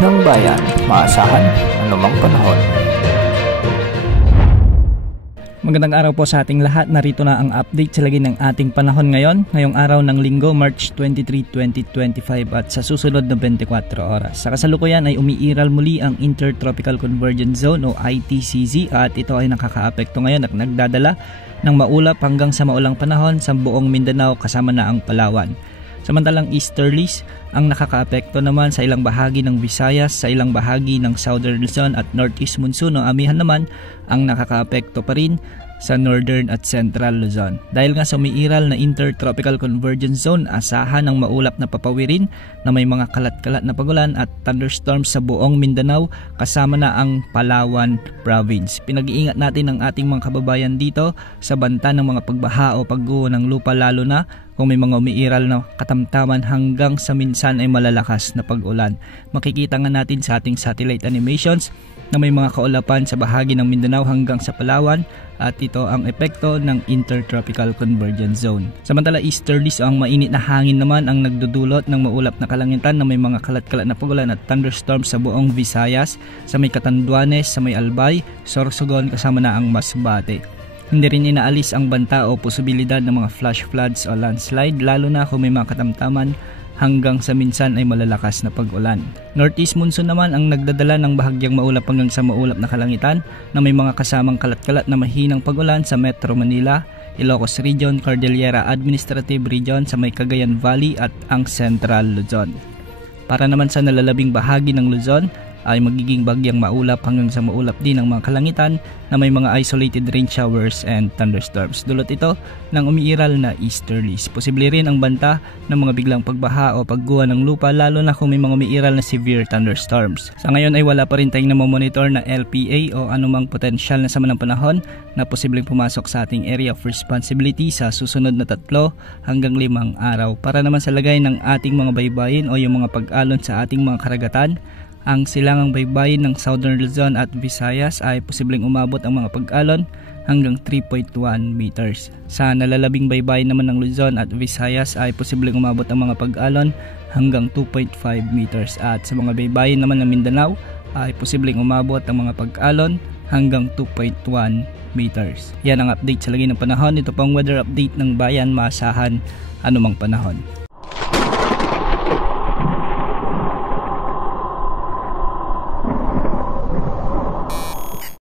ng bayan, maasahan anumang panahon. Magandang araw po sa ating lahat. Narito na ang update sa lagi ng ating panahon ngayon. Ngayong araw ng Linggo, March 23, 2025 at sa susunod na 24 oras. Sa kasalukuyan ay umiiral muli ang Intertropical Convergence Zone o ITCZ at ito ay nakakaapekto ngayon at nagdadala ng maulap hanggang sa maulang panahon sa buong Mindanao kasama na ang Palawan. Samantalang easterlies ang nakakaapekto naman sa ilang bahagi ng Visayas, sa ilang bahagi ng Southern Luzon at Northeast Monsoon o amihan naman ang nakakaapekto pa rin sa Northern at Central Luzon. Dahil nga sa umiiral na Intertropical Convergence Zone, asahan ng maulap na papawirin na may mga kalat-kalat na pagulan at thunderstorms sa buong Mindanao kasama na ang Palawan Province. Pinag-iingat natin ang ating mga kababayan dito sa banta ng mga pagbaha o pagguho ng lupa, lalo na kung may mga umiiral na katamtaman hanggang sa minsan ay malalakas na pag-ulan. Makikita nga natin sa ating satellite animations na may mga kaulapan sa bahagi ng Mindanao hanggang sa Palawan at ito ang epekto ng Intertropical Convergence Zone. Samantala easterlies o ang mainit na hangin naman ang nagdudulot ng maulap na kalangitan na may mga kalat-kalat na pagulan at thunderstorms sa buong Visayas, sa may Catanduanes, sa may Albay, Sorsogon kasama na ang Masbate. Hindi rin inaalis ang banta o posibilidad ng mga flash floods o landslide, lalo na kung may mga katamtaman hanggang sa minsan ay malalakas na pag-ulan. Northeast monsoon naman ang nagdadala ng bahagyang maulap hanggang sa maulap na kalangitan na may mga kasamang kalat-kalat na mahinang pag-ulan sa Metro Manila, Ilocos Region, Cordillera Administrative Region, sa may Cagayan Valley at ang Central Luzon. Para naman sa nalalabing bahagi ng Luzon ay magiging bagyang maulap hanggang sa maulap din ang mga kalangitan na may mga isolated rain showers and thunderstorms. Dulot ito ng umiiral na easterlies. Posible rin ang banta ng mga biglang pagbaha o pagguha ng lupa, lalo na kung may mga umiiral na severe thunderstorms. Sa ngayon ay wala pa rin tayong namomonitor na LPA o anumang potensyal na sama ng panahon na posibleng pumasok sa ating area of responsibility sa susunod na 3 hanggang 5 araw. Para naman sa lagay ng ating mga baybayin o yung mga pag-alon sa ating mga karagatan, ang silangang baybayin ng Southern Luzon at Visayas ay posibleng umabot ang mga pag-alon hanggang 3.1 meters. Sa nalalabing baybayin naman ng Luzon at Visayas ay posibleng umabot ang mga pag-alon hanggang 2.5 meters. At sa mga baybayin naman ng Mindanao ay posibleng umabot ang mga pag-alon hanggang 2.1 meters. Yan ang update sa lagi ng panahon. Ito pang weather update ng bayan, maasahan anumang panahon.